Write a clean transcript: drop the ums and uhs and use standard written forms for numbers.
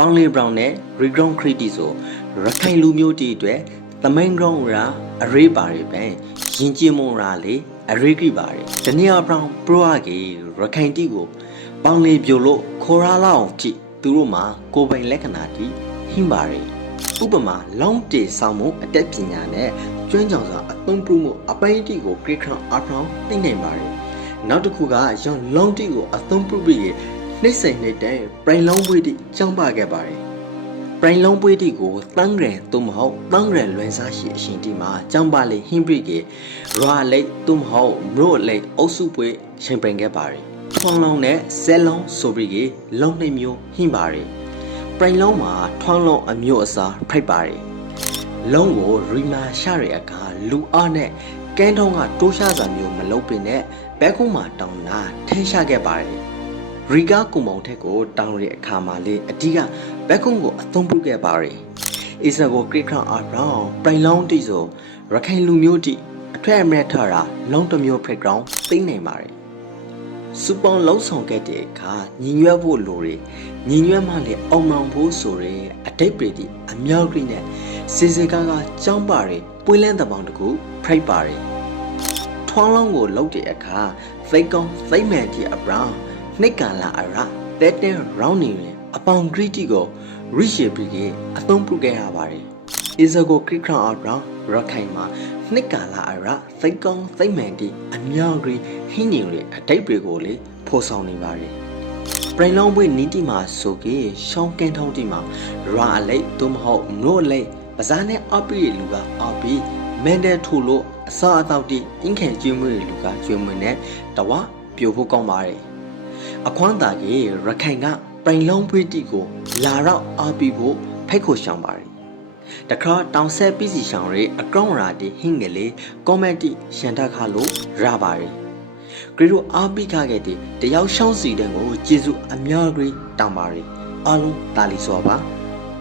ပေါင်းလေးဘရောင်းနဲ့ရီဂရောင်းခရစ်တီဆိုရခိုင်လူမျိုးတီအတွက်သမင်းကောင်းရာအရေးပါတွေပဲရင်ကျင်းမုံရာလေအရေးကြီးပါတယ်တနည်းအားဖြင့်ပရိုအကေရခိုင်တီကိုပေါင်းလေးပြိုလို့ခေါ်ရလောက်ကြည့်သူတို့မှာကိုယ်ပိုင်လက္ခဏာတီဟင်းပါတယ်ဥပမာလောင်းတေဆောင်မှုအတက်ပညာနဲ့ကျွမ်းကြောင်စွာအသုံးပြုမှုအပိုင်းတီကိုဂရိခရအားဖြင့်သိနိုင်ပါတယ်နောက်တစ်ခုကရောင်လောင်းတီကိုအသုံးပြုပြီးနှိမ့်စိန်နေတဲ့ပြိုင်လုံးပွေးတီကျောင်းပါခဲ့ပါတယ်ပြိုင်လုံးပွေးတီကိုတန်းရန်သို့မဟုတ်တန်းရန်လွင်စားရှိအရှင်တီမှာကျောင်းပါလေဟင်းပရိကေရာလိတ်သို့မဟုတ်မြို့လိတ်အုပ်စုပွေးရှင်ပြိုင်ခဲ့ပါတယ်ထွန်းလုံးနဲ့ဇဲလုံးဆိုပြီးကေလုံးနှိမ့်မျိုးဟင်းပါတယ်ပြိုင်လုံးမှာထွန်းလုံးအမျိုးအစားဖိုက်ပါတယ်လုံးကိုရီမာရှာရတဲ့အခါလူအားနဲ့ကန်းထုံးကတိုးရှားစာမျိုးမလုပ်ပင်နဲ့ဘက်ကုန်းမှာတောင်းတာထင်းရှာခဲ့ပါတယ်ရီကာကုံမောင်ထက်ကိုတောင်းတဲ့အခါမှာလေအတိကဘက်ကုန်းကိုအသုံးပြုခဲ့ပါတယ်အစ္စကိုဂရိခရအာဘရောင်းပြိုင်လုံးတီဆိုရခိုင်လူမျိုးတီအထွတ်အမြတ်ထတာလုံးတစ်မျိုး background သိနေပါတယ်စူပေါင်းလုံးဆောင်ခဲ့တဲ့အခါညီညွတ်ဖို့လိုတွေညီညွတ်မှလည်းအောင်မောင်ဖို့ဆိုရဲအတိတ်ပြည်တီအမြောက်ကြီးနဲ့စေစေကားကကြောင်းပါတယ်ပွေးလန်းတပေါင်းတကူဖိုက်ပါတယ်ထွန်းလုံးကိုလှုပ်တဲ့အခါသိကောင်းသိမှန်တီအပရောင်းနှိတ်ကန်လာအရာတဲတဲရောင်းနေရင်အပေါင်ဂရီတီကိုရိရှေပြီးကအသုံးပြုခဲ့ရပါတယ်အစ္စကိုခရစ်ခရအပရောင်းရခိုင်မှာနှိတ်ကန်လာအရာသိကောင်းသိမှန်တီအမြောက်ကြီးဟင်းနေတဲ့အတိတ်တွေကိုလေဖော်ဆောင်နေပါတယ်ပြိုင်လုံးပွေးနီးတီမှာဆိုကေရှောင်းကန်းထုံးတီမှာရာအလိတ်သို့မဟုတ်နို့လိတ်ပဇာနဲ့အပီလူကအပီမန်တဲထူလို့အစာအသောက်တီအင်ခံကျွေးမွေးလူကကျွေးမွေးနဲ့တဝပြိုဖို့ကောင်းပါတယ်အခွမ်းတာကြီးရခိုင်ကပြိုင်လုံးပွေးတီကိုလာတော့အပီဖို့ဖိတ်ခေါ်ရှောင်ပါတယ်တခါတောင်ဆက်ပြီးစီရှောင်ရဲအကောင့်ရာတီဟင်းငယ်လေးကွန်မန့်တီရှန်တက်ခါလို့ရပါတယ်ဂရီတို့အားပိခခဲ့တဲ့တယောက်ရှောင်းစီတဲ့ကိုကျေစုအများကြီးတောင်းပါရအားလုံးတာလီစောပါ